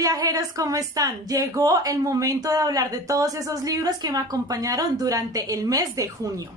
viajeros, ¿cómo están? Llegó el momento de hablar de todos esos libros que me acompañaron durante el mes de junio.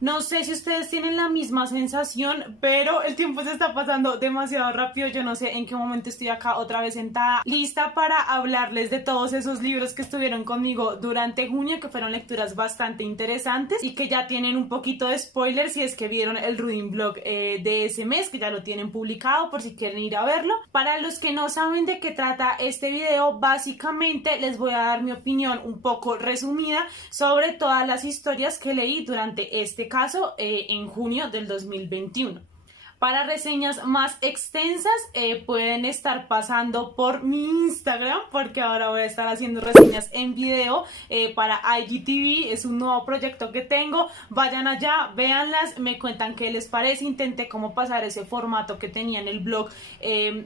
No sé si ustedes tienen la misma sensación, pero el tiempo se está pasando demasiado rápido. Yo no sé en qué momento estoy acá otra vez sentada, lista para hablarles de todos esos libros que estuvieron conmigo durante junio, que fueron lecturas bastante interesantes y que ya tienen un poquito de spoiler si es que vieron el reading blog de ese mes, que ya lo tienen publicado por si quieren ir a verlo. Para los que no saben de qué trata este video, básicamente les voy a dar mi opinión un poco resumida sobre todas las historias que leí durante este caso en junio del 2021. Para reseñas más extensas pueden estar pasando por mi Instagram, porque ahora voy a estar haciendo reseñas en video para IGTV. Es un nuevo proyecto que tengo. Vayan allá, véanlas, me cuentan qué les parece. Intenté como pasar ese formato que tenía en el blog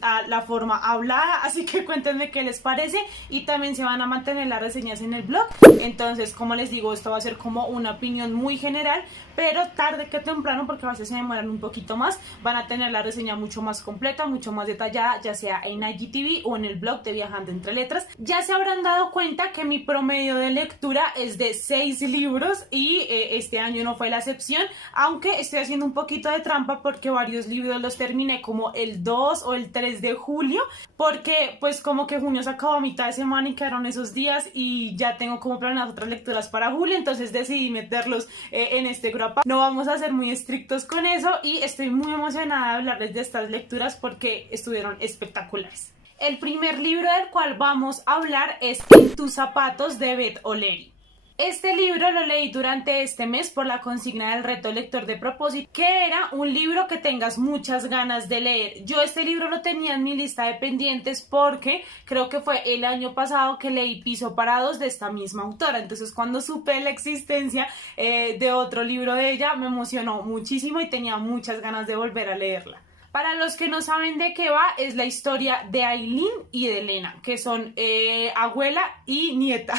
a la forma hablada, así que cuéntenme qué les parece. Y también se van a mantener las reseñas en el blog. Entonces, como les digo, esto va a ser como una opinión muy general, pero tarde que temprano, porque a veces se demoran un poquito más, van a tener la reseña mucho más completa, mucho más detallada, ya sea en IGTV o en el blog de Viajando Entre Letras. Ya se habrán dado cuenta que mi promedio de lectura es de 6 libros y este año no fue la excepción, aunque estoy haciendo un poquito de trampa porque varios libros los terminé como el 2 o el 3 de julio, porque pues como que junio se acabó a mitad de semana y quedaron esos días y ya tengo como planeadas otras lecturas para julio, entonces decidí meterlos en este grupo. No vamos a ser muy estrictos con eso y estoy muy emocionada de hablarles de estas lecturas porque estuvieron espectaculares. El primer libro del cual vamos a hablar es En tus zapatos, de Beth O'Leary. Este libro lo leí durante este mes por la consigna del reto lector de propósito, que era un libro que tengas muchas ganas de leer. Yo este libro lo tenía en mi lista de pendientes porque creo que fue el año pasado que leí Piso para dos de esta misma autora. Entonces cuando supe la existencia de otro libro de ella me emocionó muchísimo y tenía muchas ganas de volver a leerla. Para los que no saben de qué va, es la historia de Aileen y de Lena, que son abuela y nieta.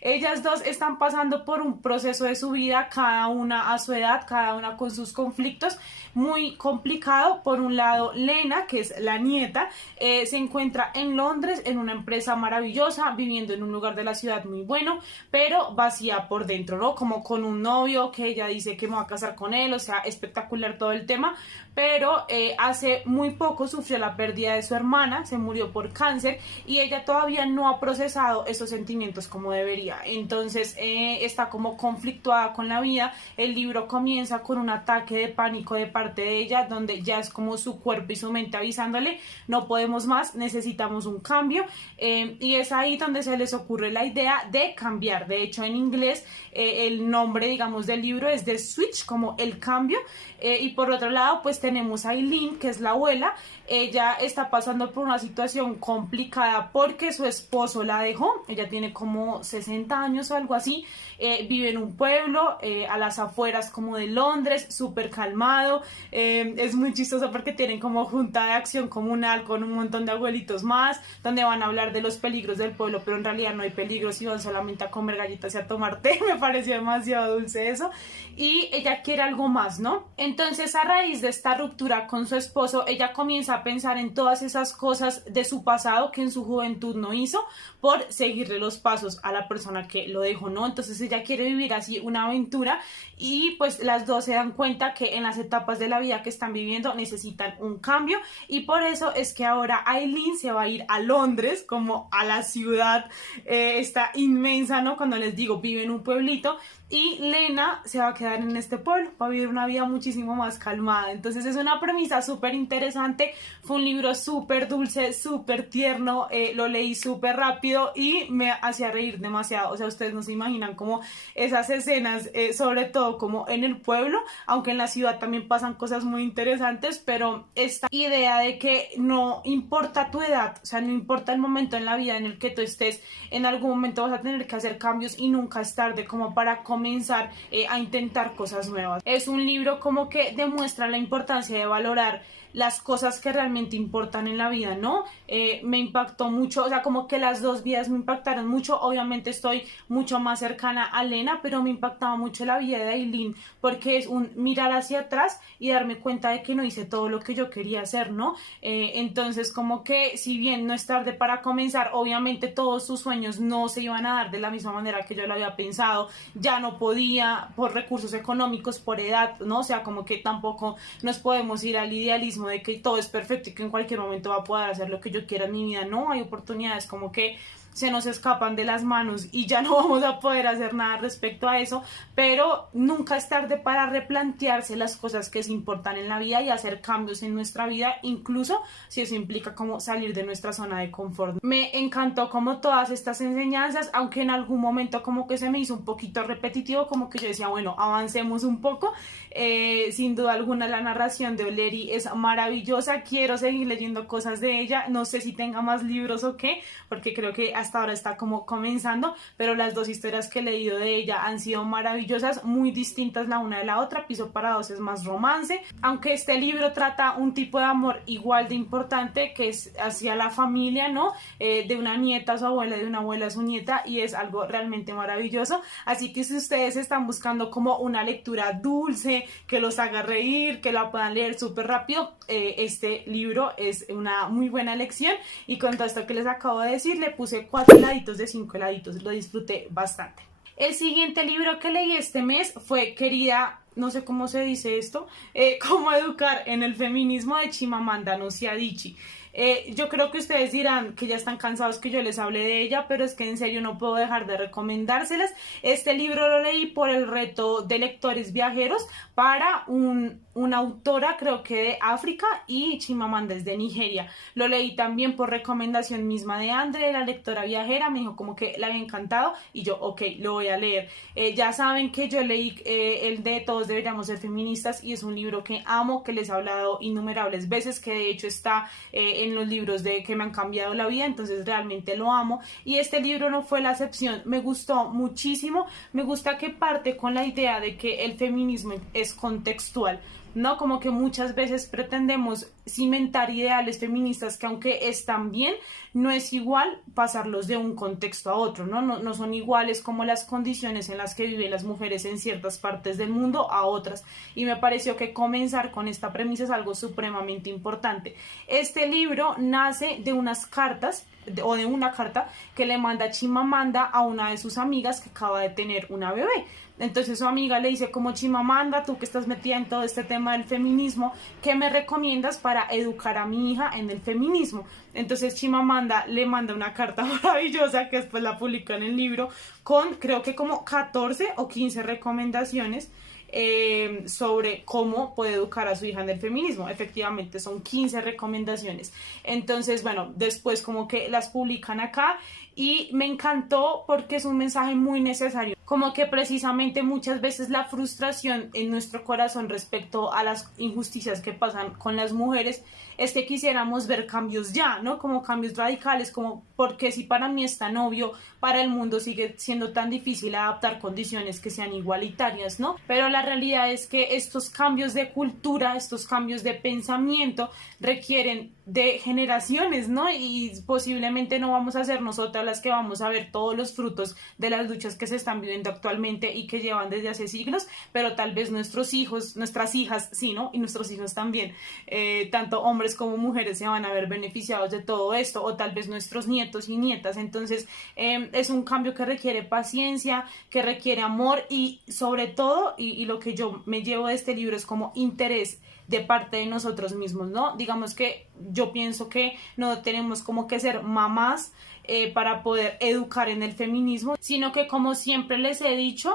Ellas dos están pasando por un proceso de su vida, cada una a su edad, cada una con sus conflictos, muy complicado. Por un lado, Lena, que es la nieta, se encuentra en Londres en una empresa maravillosa, viviendo en un lugar de la ciudad muy bueno, pero vacía por dentro, ¿no? Como con un novio que ella dice que me va a casar con él, o sea, espectacular todo el tema, pero hace muy poco sufrió la pérdida de su hermana, se murió por cáncer y ella todavía no ha procesado esos sentimientos como debería. Entonces está como conflictuada con la vida. El libro comienza con un ataque de pánico de parte de ella, donde ya es como su cuerpo y su mente avisándole: no podemos más, necesitamos un cambio, y es ahí donde se les ocurre la idea de cambiar. De hecho, en inglés el nombre, digamos, del libro es The Switch, como el cambio. Y por otro lado, pues tenemos a Aileen, que es la abuela. Ella está pasando por una situación complicada porque su esposo la dejó. Ella tiene como 60 años o algo así. Vive en un pueblo a las afueras como de Londres, súper calmado. Es muy chistoso porque tienen como junta de acción comunal con un montón de abuelitos más, donde van a hablar de los peligros del pueblo, pero en realidad no hay peligros y van solamente a comer galletas y a tomar té. Me pareció demasiado dulce eso. Y ella quiere algo más, ¿no? Entonces, a raíz de esta ruptura con su esposo, ella comienza a pensar en todas esas cosas de su pasado que en su juventud no hizo por seguirle los pasos a la persona que lo dejó, ¿no? Entonces ella quiere vivir así una aventura y pues las dos se dan cuenta que en las etapas de la vida que están viviendo necesitan un cambio, y por eso es que ahora Aileen se va a ir a Londres, como a la ciudad esta inmensa, ¿no? Cuando les digo, vive en un pueblito, y Lena se va a quedar en este pueblo, va a vivir una vida muchísimo más calmada. Entonces es una premisa súper interesante. Fue un libro súper dulce, súper tierno, lo leí súper rápido y me hacía reír demasiado. O sea, ustedes no se imaginan como esas escenas, sobre todo como en el pueblo, aunque en la ciudad también pasan cosas muy interesantes, pero esta idea de que no importa tu edad, o sea, no importa el momento en la vida en el que tú estés, en algún momento vas a tener que hacer cambios y nunca es tarde como para comenzar comenzar a intentar cosas nuevas. Es un libro como que demuestra la importancia de valorar las cosas que realmente importan en la vida, ¿no? Me impactó mucho, o sea, como que las dos vidas me impactaron mucho. Obviamente estoy mucho más cercana a Lena, pero me impactaba mucho la vida de Aileen, porque es un mirar hacia atrás y darme cuenta de que no hice todo lo que yo quería hacer, ¿no? Entonces, como que si bien no es tarde para comenzar, obviamente todos sus sueños no se iban a dar de la misma manera que yo lo había pensado, ya no podía por recursos económicos, por edad, ¿no? O sea, como que tampoco nos podemos ir al idealismo de que todo es perfecto y que en cualquier momento va a poder hacer lo que yo quiera en mi vida. No, hay oportunidades como que se nos escapan de las manos y ya no vamos a poder hacer nada respecto a eso, pero nunca es tarde para replantearse las cosas que se importan en la vida y hacer cambios en nuestra vida, incluso si eso implica como salir de nuestra zona de confort. Me encantó como todas estas enseñanzas, aunque en algún momento como que se me hizo un poquito repetitivo, como que yo decía, bueno, avancemos un poco. Sin duda alguna la narración de Oleri es maravillosa, quiero seguir leyendo cosas de ella, no sé si tenga más libros o qué, porque creo que hasta ahora está como comenzando, pero las dos historias que he leído de ella han sido maravillosas, muy distintas la una de la otra. Piso para dos es más romance, aunque este libro trata un tipo de amor igual de importante, que es hacia la familia, ¿no? De una nieta a su abuela, de una abuela a su nieta, y es algo realmente maravilloso. Así que si ustedes están buscando como una lectura dulce, que los haga reír, que la puedan leer súper rápido, este libro es una muy buena elección. Y con todo esto que les acabo de decir, le puse 4 heladitos de 5 heladitos, lo disfruté bastante. El siguiente libro que leí este mes fue Querida, no sé cómo se dice esto, Cómo educar en el feminismo, de Chimamanda Ngozi Adichie. Yo creo que ustedes dirán que ya están cansados que yo les hable de ella, pero es que en serio no puedo dejar de recomendárselas. Este libro lo leí por el reto de lectores viajeros para una autora, creo que de África, y Chimamanda es de Nigeria. Lo leí también por recomendación misma de Andre, la lectora viajera, me dijo como que le había encantado y yo, ok, lo voy a leer. Ya saben que yo leí el de Todos deberíamos ser feministas, y es un libro que amo, que les he hablado innumerables veces, que de hecho está en los libros de que me han cambiado la vida, entonces realmente lo amo, y este libro no fue la excepción. Me gustó muchísimo, me gusta que parte con la idea de que el feminismo es contextual, ¿no? Como que muchas veces pretendemos cimentar ideales feministas que, aunque están bien, no es igual pasarlos de un contexto a otro, ¿no? No son iguales como las condiciones en las que viven las mujeres en ciertas partes del mundo a otras, y me pareció que comenzar con esta premisa es algo supremamente importante. Este libro nace de unas cartas o de una carta que le manda Chimamanda a una de sus amigas que acaba de tener una bebé. Entonces su amiga le dice como, Chimamanda, tú que estás metida en todo este tema del feminismo, ¿qué me recomiendas para educar a mi hija en el feminismo? Entonces Chimamanda le manda una carta maravillosa que después la publicó en el libro con creo que como 14 o 15 recomendaciones sobre cómo puede educar a su hija en el feminismo. Efectivamente son 15 recomendaciones. Entonces, bueno, después como que las publican acá, y me encantó porque es un mensaje muy necesario. Como que precisamente muchas veces la frustración en nuestro corazón respecto a las injusticias que pasan con las mujeres es que quisiéramos ver cambios ya, ¿no? Como cambios radicales, como porque si para mí es tan obvio, para el mundo sigue siendo tan difícil adaptar condiciones que sean igualitarias, ¿no? Pero la realidad es que estos cambios de cultura, estos cambios de pensamiento requieren de generaciones, ¿no? Y posiblemente no vamos a ser nosotras las que vamos a ver todos los frutos de las luchas que se están viviendo actualmente y que llevan desde hace siglos, pero tal vez nuestros hijos, nuestras hijas, sí, ¿no? Y nuestros hijos también, tanto hombres como mujeres, se van a ver beneficiados de todo esto, o tal vez nuestros nietos y nietas. Entonces es un cambio que requiere paciencia, que requiere amor, y sobre todo, y lo que yo me llevo de este libro es como interés de parte de nosotros mismos, ¿no? Digamos que yo pienso que no tenemos como que ser mamás para poder educar en el feminismo, sino que, como siempre les he dicho,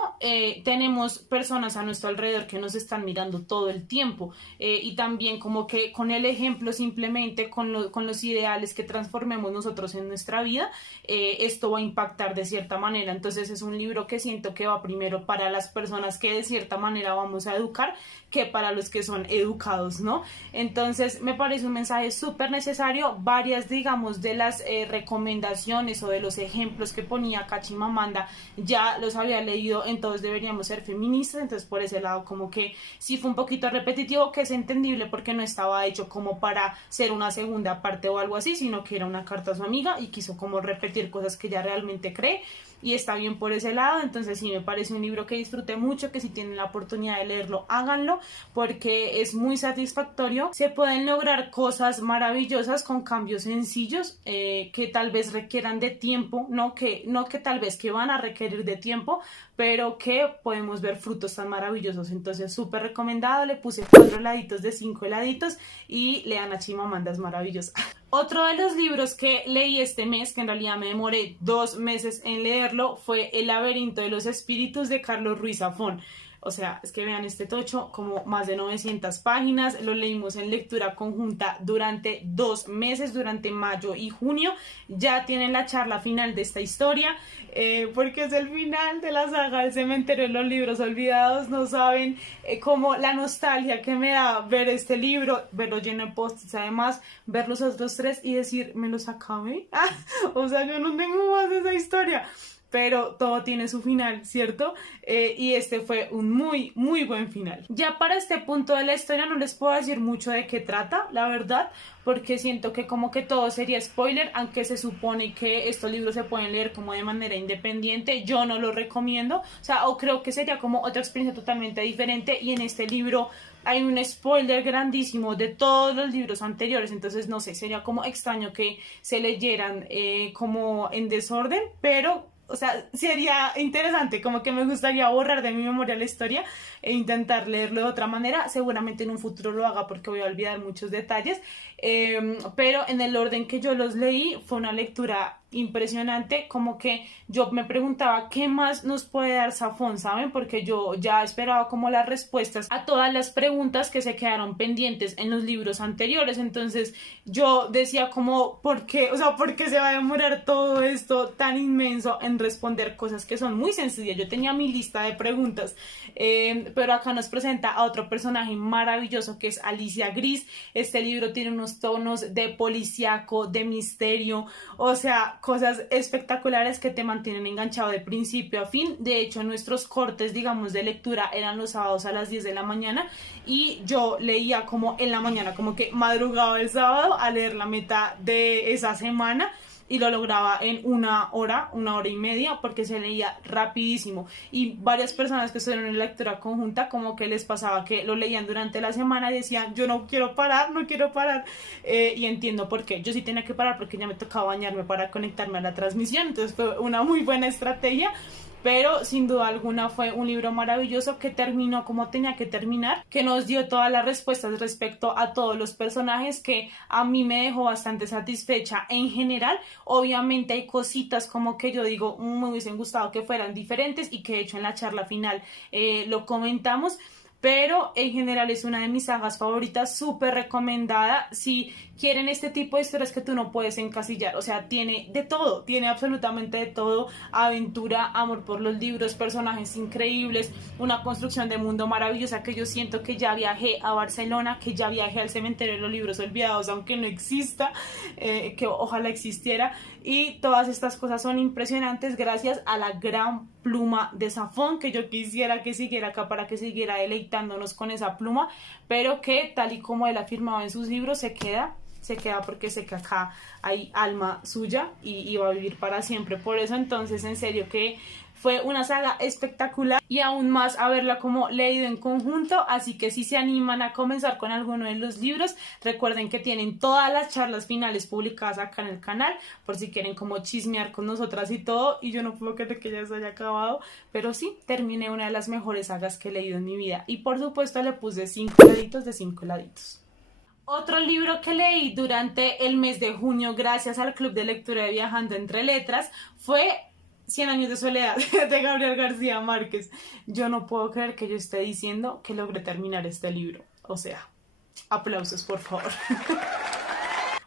tenemos personas a nuestro alrededor que nos están mirando todo el tiempo, y también como que con el ejemplo, simplemente con los ideales que transformemos nosotros en nuestra vida, esto va a impactar de cierta manera. Entonces es un libro que siento que va primero para las personas que de cierta manera vamos a educar, que para los que son educados, ¿no? Entonces me parece un mensaje súper necesario. Varias, digamos, de las recomendaciones afirmaciones o de los ejemplos que ponía acá Chimamanda ya los había leído en Todos deberíamos ser feministas, entonces por ese lado como que sí fue un poquito repetitivo, que es entendible porque no estaba hecho como para ser una segunda parte o algo así, sino que era una carta a su amiga y quiso como repetir cosas que ella realmente cree, y está bien por ese lado. Entonces sí me parece un libro que disfruté mucho, que si tienen la oportunidad de leerlo, háganlo, porque es muy satisfactorio. Se pueden lograr cosas maravillosas con cambios sencillos, que tal vez requieran de tiempo, no que tal vez que van a requerir de tiempo, pero que podemos ver frutos tan maravillosos. Entonces súper recomendado, le puse 4 heladitos de 5 heladitos y lean a Chimamanda, es maravillosa. Otro de los libros que leí este mes, que en realidad me demoré 2 meses en leerlo, fue El laberinto de los espíritus de Carlos Ruiz Zafón. O sea, es que vean este tocho, como más de 900 páginas, lo leímos en lectura conjunta durante 2 meses, durante mayo y junio. Ya tienen la charla final de esta historia, porque es el final de la saga El cementerio de los libros olvidados. No saben como la nostalgia que me da ver este libro, verlo lleno de post-its, además ver los otros 3 y decir, me los acabé. O sea, yo no tengo más de esa historia. Pero todo tiene su final, ¿cierto? Y este fue un muy, muy buen final. Ya para este punto de la historia no les puedo decir mucho de qué trata, la verdad, porque siento que como que todo sería spoiler, aunque se supone que estos libros se pueden leer como de manera independiente. Yo no lo recomiendo, o sea, o creo que sería como otra experiencia totalmente diferente, y en este libro hay un spoiler grandísimo de todos los libros anteriores, entonces no sé, sería como extraño que se leyeran como en desorden, pero o sea, sería interesante, como que me gustaría borrar de mi memoria la historia e intentar leerlo de otra manera. Seguramente en un futuro lo haga porque voy a olvidar muchos detalles, pero en el orden que yo los leí fue una lectura impresionante. Como que yo me preguntaba qué más nos puede dar Zafón, ¿saben? Porque yo ya esperaba como las respuestas a todas las preguntas que se quedaron pendientes en los libros anteriores. Entonces yo decía como, ¿por qué? O sea, ¿por qué se va a demorar todo esto tan inmenso en responder cosas que son muy sencillas? Yo tenía mi lista de preguntas, pero acá nos presenta a otro personaje maravilloso que es Alicia Gris. Este libro tiene unos tonos de policíaco, de misterio, o sea, cosas espectaculares que te mantienen enganchado de principio a fin. De hecho, nuestros cortes, digamos, de lectura eran los sábados a las 10 de la mañana, y yo leía como en la mañana, como que madrugaba el sábado a leer la meta de esa semana, y lo lograba en una hora y media, porque se leía rapidísimo. Y varias personas que estuvieron en lectura conjunta como que les pasaba que lo leían durante la semana y decían, yo no quiero parar, no quiero parar, y entiendo por qué. Yo sí tenía que parar porque ya me tocaba bañarme para conectarme a la transmisión, entonces fue una muy buena estrategia. Pero sin duda alguna fue un libro maravilloso que terminó como tenía que terminar, que nos dio todas las respuestas respecto a todos los personajes, que a mí me dejó bastante satisfecha en general. Obviamente hay cositas como que yo digo, me hubiesen gustado que fueran diferentes, y que de hecho en la charla final lo comentamos. Pero en general es una de mis sagas favoritas, súper recomendada. Si quieren este tipo de historias que tú no puedes encasillar, o sea, tiene de todo, tiene absolutamente de todo: aventura, amor por los libros, personajes increíbles, una construcción de mundo maravillosa, que yo siento que ya viajé a Barcelona, que ya viajé al cementerio de los libros olvidados, aunque no exista, que ojalá existiera. Y todas estas cosas son impresionantes gracias a la gran pluma de Zafón, que yo quisiera que siguiera acá para que siguiera deleitándonos con esa pluma, pero que tal y como él afirmaba en sus libros, se queda porque sé que acá hay alma suya y va a vivir para siempre. Por eso, entonces, en serio que fue una saga espectacular, y aún más haberla como leído en conjunto. Así que si se animan a comenzar con alguno de los libros, recuerden que tienen todas las charlas finales publicadas acá en el canal, por si quieren como chismear con nosotras y todo. Y yo no puedo creer que ya se haya acabado, pero sí, terminé una de las mejores sagas que he leído en mi vida, y por supuesto le puse 5 heladitos de 5 heladitos. Otro libro que leí durante el mes de junio, gracias al Club de Lectura de Viajando Entre Letras, fue 100 años de soledad de Gabriel García Márquez. Yo no puedo creer que yo esté diciendo que logré terminar este libro. O sea, aplausos, por favor.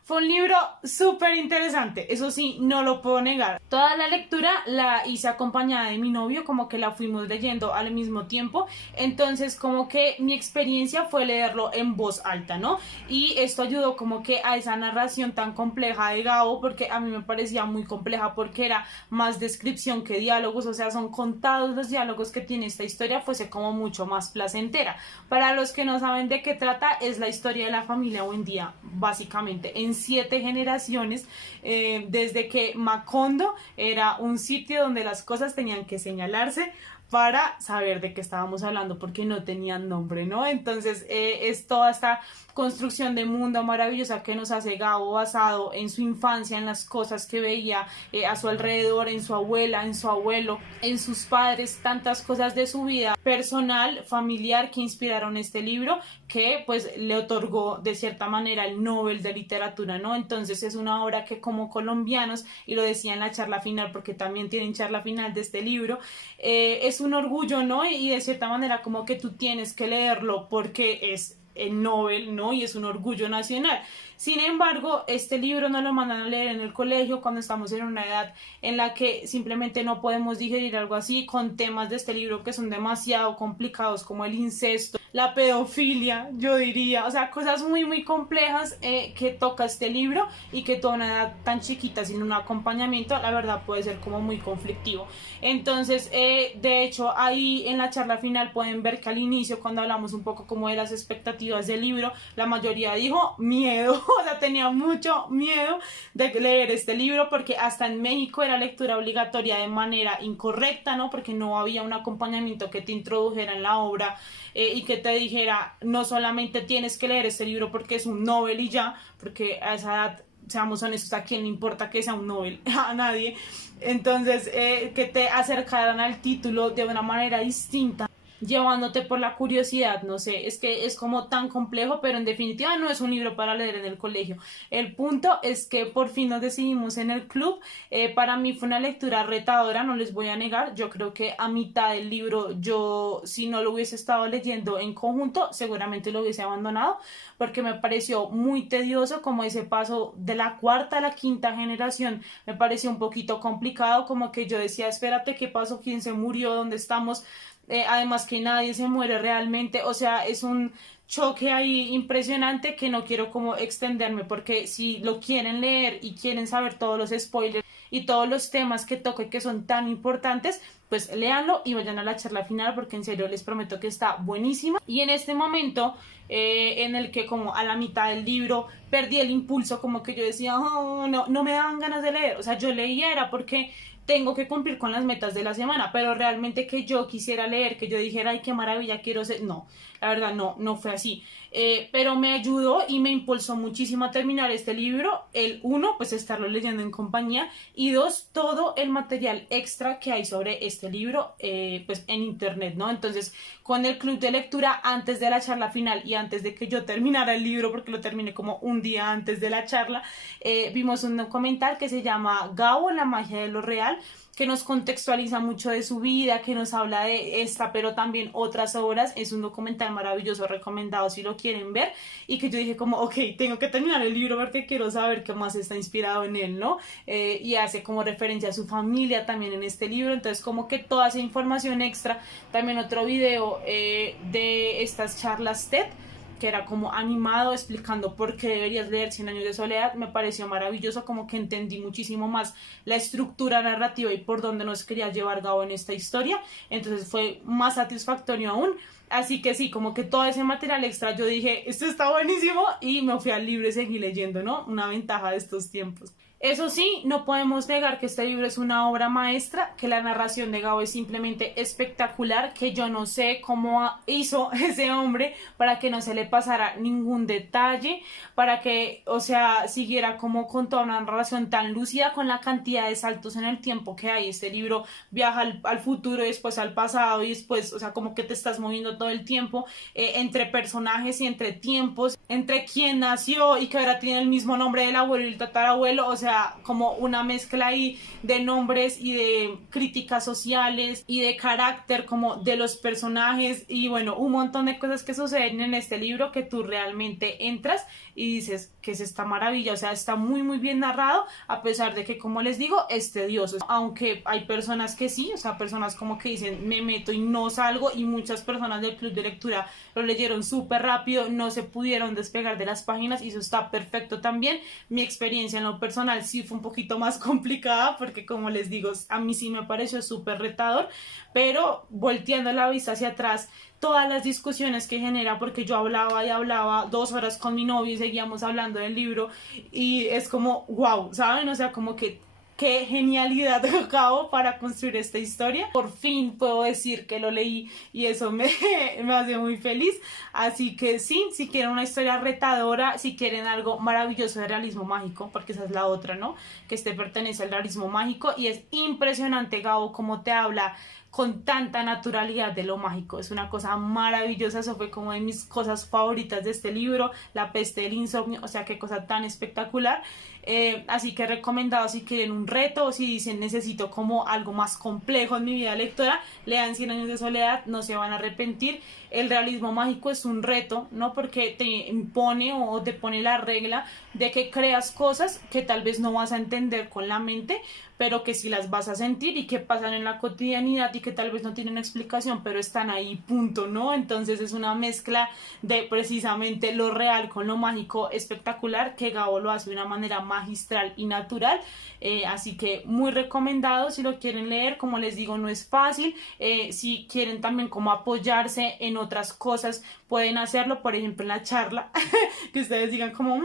Fue un libro súper interesante, eso sí, no lo puedo negar. Toda la lectura la hice acompañada de mi novio, como que la fuimos leyendo al mismo tiempo, entonces como que mi experiencia fue leerlo en voz alta, ¿no? Y esto ayudó como que a esa narración tan compleja de Gabo, porque a mí me parecía muy compleja porque era más descripción que diálogos, o sea, son contados los diálogos que tiene esta historia, fuese como mucho más placentera. Para los que no saben de qué trata, es la historia de la familia Buendía, básicamente, en 7 generaciones, desde que Macondo era un sitio donde las cosas tenían que señalarse para saber de qué estábamos hablando porque no tenían nombre, ¿no? Entonces es toda esta construcción de mundo maravillosa que nos hace Gabo basado en su infancia, en las cosas que veía a su alrededor, en su abuela, en su abuelo, en sus padres, tantas cosas de su vida personal, familiar que inspiraron este libro que pues le otorgó de cierta manera el Nobel de Literatura, ¿no? Entonces es una obra que como colombianos, y lo decía en la charla final porque también tienen charla final de este libro, es un orgullo, ¿no? Y de cierta manera como que tú tienes que leerlo porque es el Nobel, ¿no? Y es un orgullo nacional. Sin embargo, este libro no lo mandan a leer en el colegio cuando estamos en una edad en la que simplemente no podemos digerir algo así, con temas de este libro que son demasiado complicados como el incesto, la pedofilia, yo diría, o sea, cosas muy muy complejas que toca este libro y que toda una edad tan chiquita sin un acompañamiento, la verdad puede ser como muy conflictivo. Entonces, de hecho, ahí en la charla final pueden ver que al inicio, cuando hablamos un poco como de las expectativas del libro, la mayoría dijo miedo. O sea, tenía mucho miedo de leer este libro porque hasta en México era lectura obligatoria de manera incorrecta, ¿no? Porque no había un acompañamiento que te introdujera en la obra y que te dijera, no solamente tienes que leer este libro porque es un Nobel y ya, porque a esa edad, seamos honestos, ¿a quién le importa que sea un Nobel? A nadie. Entonces, que te acercaran al título de una manera distinta, llevándote por la curiosidad, no sé, es que es como tan complejo, pero en definitiva no es un libro para leer en el colegio. El punto es que por fin nos decidimos en el club. Para mí fue una lectura retadora, no les voy a negar. Yo creo que a mitad del libro yo, si no lo hubiese estado leyendo en conjunto, seguramente lo hubiese abandonado porque me pareció muy tedioso, como ese paso de la cuarta a la quinta generación me pareció un poquito complicado, como que yo decía, espérate, ¿qué pasó? ¿Quién se murió? ¿Dónde estamos? Además que nadie se muere realmente, o sea, es un choque ahí impresionante que no quiero como extenderme porque si lo quieren leer y quieren saber todos los spoilers y todos los temas que toque que son tan importantes, pues léanlo y vayan a la charla final porque en serio les prometo que está buenísima. Y en este momento en el que como a la mitad del libro perdí el impulso, como que yo decía, oh, no, no me daban ganas de leer, o sea, yo leía era porque tengo que cumplir con las metas de la semana, pero realmente que yo quisiera leer, que yo dijera, ay, qué maravilla, quiero ser, no, la verdad no fue así. Pero me ayudó y me impulsó muchísimo a terminar este libro. El uno, pues estarlo leyendo en compañía, y dos, todo el material extra que hay sobre este libro, pues en internet, ¿no? Entonces, con el club de lectura, antes de la charla final y antes de que yo terminara el libro, porque lo terminé como un día antes de la charla, vimos un documental que se llama Gabo, la magia de lo real, que nos contextualiza mucho de su vida, que nos habla de esta, pero también otras obras. Es un documental maravilloso, recomendado si lo quieren ver, y que yo dije como, ok, tengo que terminar el libro porque quiero saber qué más está inspirado en él, ¿no? Y hace como referencia a su familia también en este libro, entonces como que toda esa información extra. También otro video de estas charlas TED, que era como animado explicando por qué deberías leer Cien años de soledad, me pareció maravilloso, como que entendí muchísimo más la estructura narrativa y por dónde nos quería llevar Gabo en esta historia, entonces fue más satisfactorio aún. Así que sí, como que todo ese material extra yo dije, esto está buenísimo, y me fui al libro y seguí leyendo, ¿no? Una ventaja de estos tiempos. Eso sí, no podemos negar que este libro es una obra maestra, que la narración de Gabo es simplemente espectacular, que yo no sé cómo hizo ese hombre para que no se le pasara ningún detalle, para que, o sea, siguiera como con toda una narración tan lúcida, con la cantidad de saltos en el tiempo que hay. Este libro viaja al futuro y después al pasado y después, o sea, como que te estás moviendo todo el tiempo entre personajes y entre tiempos, entre quién nació y que ahora tiene el mismo nombre del abuelo y el tatarabuelo, o sea, sea, como una mezcla ahí de nombres y de críticas sociales y de carácter como de los personajes y bueno, un montón de cosas que suceden en este libro que tú realmente entras y dices que es esta maravilla, o sea, está muy muy bien narrado, a pesar de que, como les digo, es tedioso, aunque hay personas que sí, o sea, personas como que dicen me meto y no salgo, y muchas personas del club de lectura lo leyeron súper rápido, no se pudieron despegar de las páginas y eso está perfecto también. Mi experiencia en lo personal sí fue un poquito más complicada porque, como les digo, a mí sí me pareció súper retador, pero volteando la vista hacia atrás, todas las discusiones que genera, porque yo hablaba y hablaba 2 horas con mi novio y seguíamos hablando del libro y es como wow, ¿saben? O sea, como que qué genialidad de Gabo para construir esta historia. Por fin puedo decir que lo leí y eso me hace muy feliz. Así que sí, si quieren una historia retadora, si quieren algo maravilloso de realismo mágico, porque esa es la otra, ¿no? Que este pertenece al realismo mágico y es impresionante, Gabo, cómo te habla con tanta naturalidad de lo mágico. Es una cosa maravillosa, eso fue como de mis cosas favoritas de este libro, La peste del insomnio, o sea, qué cosa tan espectacular. Así que recomendado si quieren un reto o si dicen necesito como algo más complejo en mi vida lectora, lean Cien años de soledad, no se van a arrepentir. El realismo mágico es un reto, ¿no? Porque te impone o te pone la regla de que creas cosas que tal vez no vas a entender con la mente, pero que sí las vas a sentir y que pasan en la cotidianidad y que tal vez no tienen explicación, pero están ahí, punto, ¿no? Entonces es una mezcla de precisamente lo real con lo mágico espectacular, que Gabo lo hace de una manera magistral y natural. Así que muy recomendado si lo quieren leer. Como les digo, no es fácil. Si quieren también como apoyarse en otras cosas, pueden hacerlo, por ejemplo en la charla, que ustedes digan como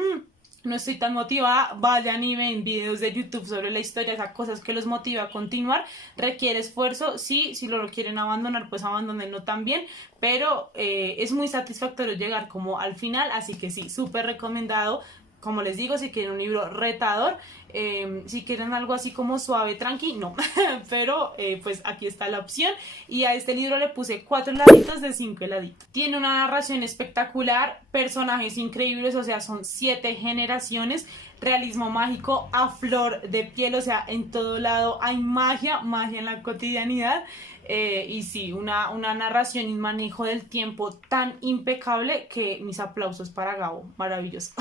no estoy tan motivada, vayan y ven videos de YouTube sobre la historia, esas cosas que los motiva a continuar. Requiere esfuerzo, sí, si lo quieren abandonar, pues abandonenlo también, pero es muy satisfactorio llegar como al final, así que sí, súper recomendado. Como les digo, si quieren un libro retador, si quieren algo así como suave, tranqui, no, pero pues aquí está la opción. Y a este libro le puse 4 heladitos de 5 heladitos. Tiene una narración espectacular, personajes increíbles, o sea, son 7 generaciones, realismo mágico a flor de piel, o sea, en todo lado hay magia, magia en la cotidianidad. Y sí, una narración y manejo del tiempo tan impecable que mis aplausos para Gabo, maravilloso.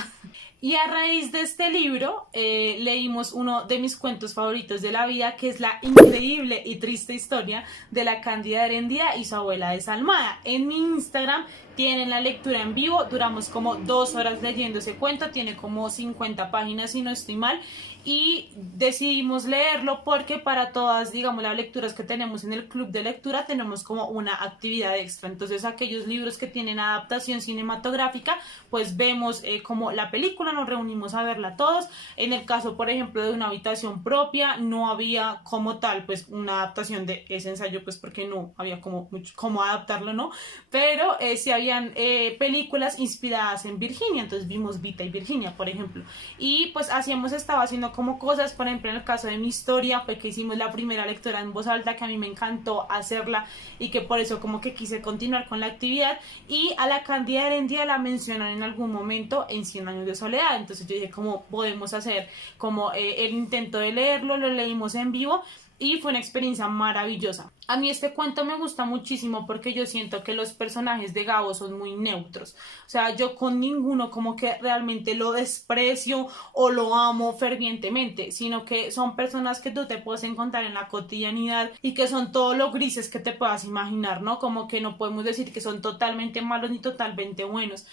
Y a raíz de este libro leímos uno de mis cuentos favoritos de la vida, que es la increíble y triste historia de la Cándida Heréndida y su abuela desalmada. En mi Instagram tienen la lectura en vivo, duramos como 2 horas leyendo ese cuento, tiene como 50 páginas si no estoy mal, y decidimos leerlo porque para todas, digamos, las lecturas que tenemos en el club de lectura tenemos como una actividad extra. Entonces aquellos libros que tienen adaptación cinematográfica, pues vemos como la película, nos reunimos a verla todos. En el caso, por ejemplo, de Una habitación propia, no había como tal pues una adaptación de ese ensayo, pues porque no había como mucho cómo adaptarlo, ¿no? Pero sí habían películas inspiradas en Virginia, entonces vimos Vita y Virginia, por ejemplo, y pues estaba haciendo como cosas. Por ejemplo, en el caso de mi historia fue que hicimos la primera lectura en voz alta, que a mí me encantó hacerla y que por eso como que quise continuar con la actividad. Y a la Cándida Heréndida la mencionan en algún momento en Cien años de soledad, entonces yo dije cómo podemos hacer como el intento de leerlo, lo leímos en vivo y fue una experiencia maravillosa. A mí este cuento me gusta muchísimo porque yo siento que los personajes de Gabo son muy neutros. O sea, yo con ninguno como que realmente lo desprecio o lo amo fervientemente, sino que son personas que tú te puedes encontrar en la cotidianidad y que son todo lo grises que te puedas imaginar, ¿no? Como que no podemos decir que son totalmente malos ni totalmente buenos.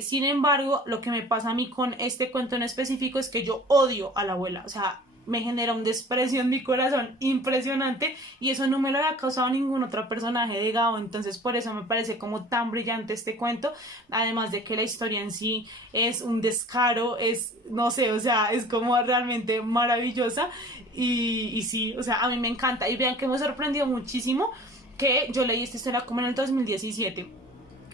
Sin embargo, lo que me pasa a mí con este cuento en específico es que yo odio a la abuela. O sea, me genera un desprecio en mi corazón impresionante y eso no me lo había causado ningún otro personaje de Gabo. Entonces por eso me parece como tan brillante este cuento, además de que la historia en sí es un descaro, es, no sé, o sea, es como realmente maravillosa y sí, o sea, a mí me encanta. Y vean que me sorprendió muchísimo que yo leí esta historia como en el 2017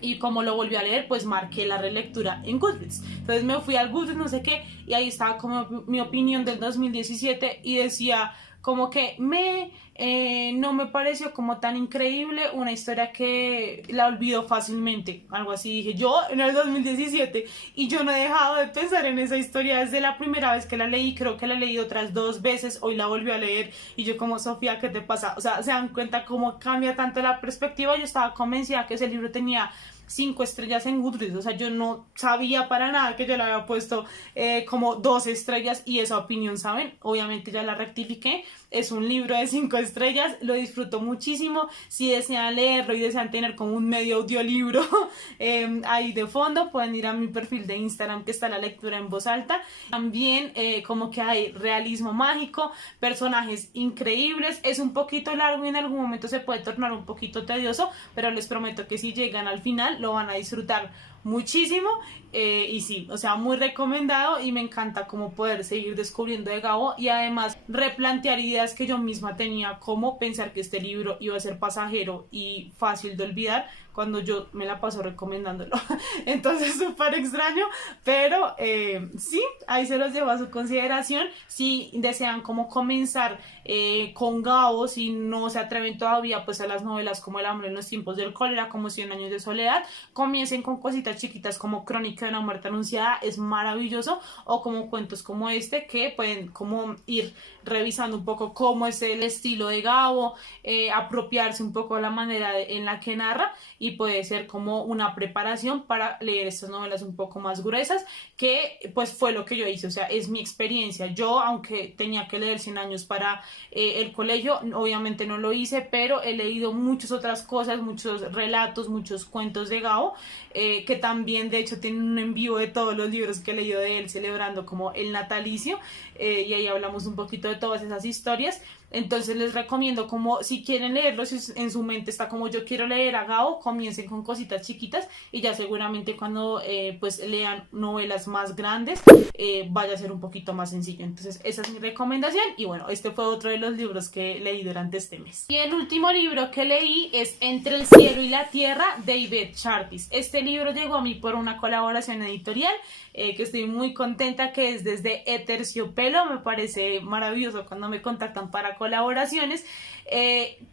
y como lo volví a leer, pues marqué la relectura en Goodreads. Entonces me fui al Goodreads, no sé qué, y ahí estaba como mi opinión del 2017 y decía como que no me pareció como tan increíble, una historia que la olvido fácilmente, algo así dije yo en el 2017, y yo no he dejado de pensar en esa historia desde la primera vez que la leí. Creo que la leí otras 2 veces, hoy la volví a leer y yo como, Sofía, ¿qué te pasa? O sea, se dan cuenta cómo cambia tanto la perspectiva. Yo estaba convencida que ese libro tenía 5 estrellas en Goodreads, o sea, yo no sabía para nada que yo le había puesto como 2 estrellas, y esa opinión, ¿saben? Obviamente ya la rectifiqué, es un libro de 5 estrellas, lo disfruto muchísimo. Si desean leerlo y desean tener como un medio audiolibro ahí de fondo, pueden ir a mi perfil de Instagram, que está la lectura en voz alta. También como que hay realismo mágico, personajes increíbles, es un poquito largo y en algún momento se puede tornar un poquito tedioso, pero les prometo que si llegan al final lo van a disfrutar muchísimo. Y sí, o sea, muy recomendado, y me encanta como poder seguir descubriendo de Gabo y además replantear ideas que yo misma tenía, como pensar que este libro iba a ser pasajero y fácil de olvidar cuando yo me la paso recomendándolo. Entonces, súper extraño, pero sí, ahí se los llevo a su consideración. Si desean como comenzar con Gabo, si no se atreven todavía pues a las novelas como El hambre en los tiempos del cólera, como 100 años de soledad, comiencen con cositas chiquitas como Crónica de una muerte anunciada, es maravilloso, o como cuentos como este, que pueden como ir revisando un poco cómo es el estilo de Gabo, apropiarse un poco de la manera en la que narra, y puede ser como una preparación para leer estas novelas un poco más gruesas, que pues fue lo que yo hice. O sea, es mi experiencia. Yo, aunque tenía que leer 100 años para el colegio, obviamente no lo hice, pero he leído muchas otras cosas, muchos relatos, muchos cuentos de Gabo, que también de hecho tienen un envío de todos los libros que he leído de él, celebrando como el natalicio, y ahí hablamos un poquito de todas esas historias. Entonces les recomiendo, como si quieren leerlo, si en su mente está como yo quiero leer a Gabo, comiencen con cositas chiquitas, y ya seguramente cuando pues lean novelas más grandes vaya a ser un poquito más sencillo. Entonces esa es mi recomendación, y bueno, este fue otro de los libros que leí durante este mes. Y el último libro que leí es Entre el cielo y la tierra, de Yvette Chartis. Este libro llegó a mí por una colaboración editorial, que estoy muy contenta, que es desde Eterciopelo. Me parece maravilloso cuando me contactan para colaboraciones,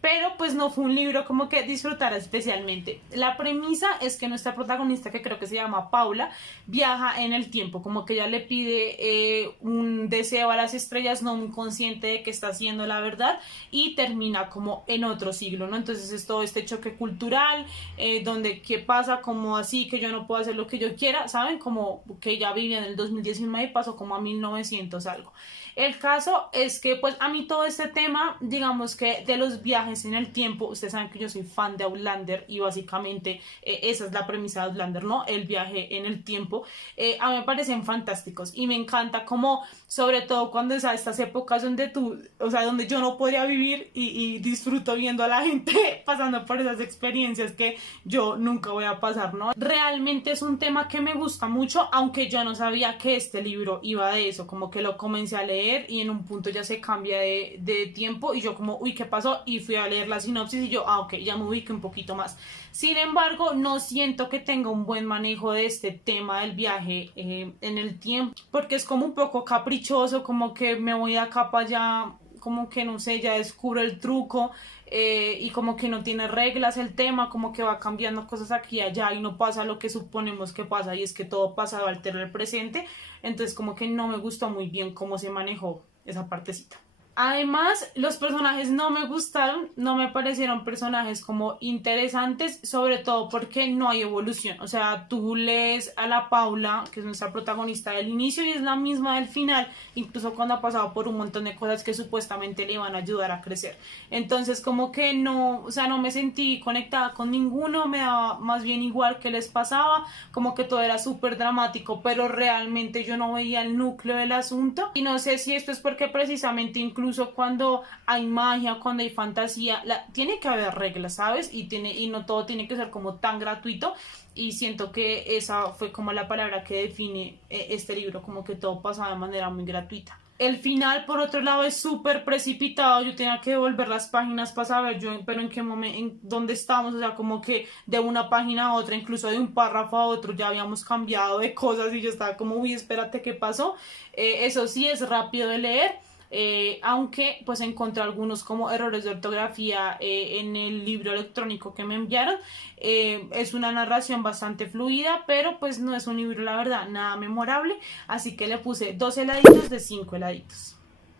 pero pues no fue un libro como que disfrutara especialmente. La premisa es que nuestra protagonista, que creo que se llama Paula, viaja en el tiempo, como que ella le pide un deseo a las estrellas, no muy consciente de que está haciendo la verdad, y termina como en otro siglo, ¿no? Entonces es todo este choque cultural, donde qué pasa, como así que yo no puedo hacer lo que yo quiera, ¿saben? Como que ella vivía en el 2019 y pasó como a 1900 algo. El caso es que pues a mí todo este tema, digamos que de los viajes en el tiempo, ustedes saben que yo soy fan de Outlander, y básicamente esa es la premisa de Outlander, ¿no? El viaje en el tiempo. A mí me parecen fantásticos, y me encanta como, sobre todo cuando es a estas épocas donde tú, o sea, donde yo no podría vivir, y disfruto viendo a la gente pasando por esas experiencias que yo nunca voy a pasar, ¿no? Realmente es un tema que me gusta mucho, aunque yo no sabía que este libro iba de eso, como que lo comencé a leer y en un punto ya se cambia de tiempo, y yo como, uy, ¿qué pasó? Y fui a leer la sinopsis y yo, ok, ya me ubiqué un poquito más. Sin embargo, no siento que tenga un buen manejo de este tema del viaje en el tiempo, porque es como un poco caprichoso, como que me voy de acá para allá, como que no sé, ya descubro el truco, y como que no tiene reglas el tema, como que va cambiando cosas aquí y allá, y no pasa lo que suponemos que pasa, y es que todo pasado altera el presente. Entonces como que no me gustó muy bien cómo se manejó esa partecita. Además, los personajes no me gustaron, no me parecieron personajes como interesantes, sobre todo porque no hay evolución. O sea, tú lees a la Paula, que es nuestra protagonista del inicio, y es la misma del final, incluso cuando ha pasado por un montón de cosas que supuestamente le van a ayudar a crecer. Entonces, como que no, o sea, no me sentí conectada con ninguno, me daba más bien igual que les pasaba, como que todo era súper dramático, pero realmente yo no veía el núcleo del asunto. Y no sé si esto es porque precisamente incluso cuando hay magia, cuando hay fantasía, tiene que haber reglas, ¿sabes? Y no todo tiene que ser como tan gratuito, y siento que esa fue como la palabra que define este libro, como que todo pasaba de manera muy gratuita. El final, por otro lado, es súper precipitado. Yo tenía que devolver las páginas para saber yo, pero en qué momento, en dónde estamos. O sea, como que de una página a otra, incluso de un párrafo a otro, ya habíamos cambiado de cosas, y yo estaba como, uy, espérate, ¿qué pasó? Eso sí es rápido de leer. aunque pues encontré algunos como errores de ortografía en el libro electrónico que me enviaron. Es una narración bastante fluida, pero pues no es un libro, la verdad, nada memorable, así que le puse 2 heladitos de 5 heladitos.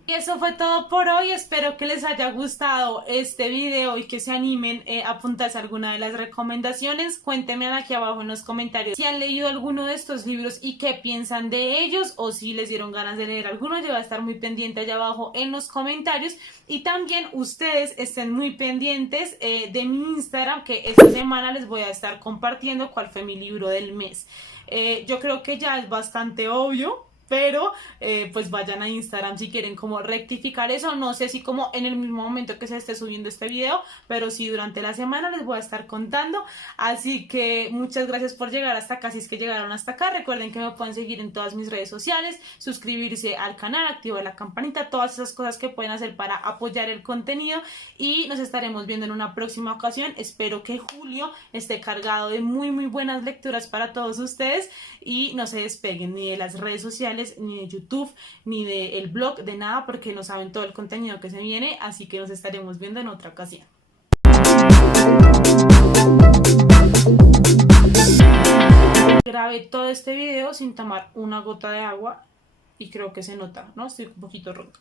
Y eso fue todo por hoy, espero que les haya gustado este video y que se animen a apuntarse a alguna de las recomendaciones. Cuéntenme aquí abajo en los comentarios si han leído alguno de estos libros y qué piensan de ellos, o si les dieron ganas de leer alguno. Yo voy a estar muy pendiente allá abajo en los comentarios, y también ustedes estén muy pendientes de mi Instagram, que esta semana les voy a estar compartiendo cuál fue mi libro del mes. Yo creo que ya es bastante obvio, pero pues vayan a Instagram si quieren como rectificar eso. No sé si como en el mismo momento que se esté subiendo este video, pero sí durante la semana les voy a estar contando. Así que muchas gracias por llegar hasta acá, si es que llegaron hasta acá. Recuerden que me pueden seguir en todas mis redes sociales, suscribirse al canal, activar la campanita, todas esas cosas que pueden hacer para apoyar el contenido, y nos estaremos viendo en una próxima ocasión. Espero que julio esté cargado de muy buenas lecturas para todos ustedes, y no se despeguen ni de las redes sociales, ni de YouTube, ni del blog, de nada, porque no saben todo el contenido que se viene. Así que nos estaremos viendo en otra ocasión. Grabé todo este video sin tomar una gota de agua y creo que se nota, ¿no? Estoy un poquito ronca.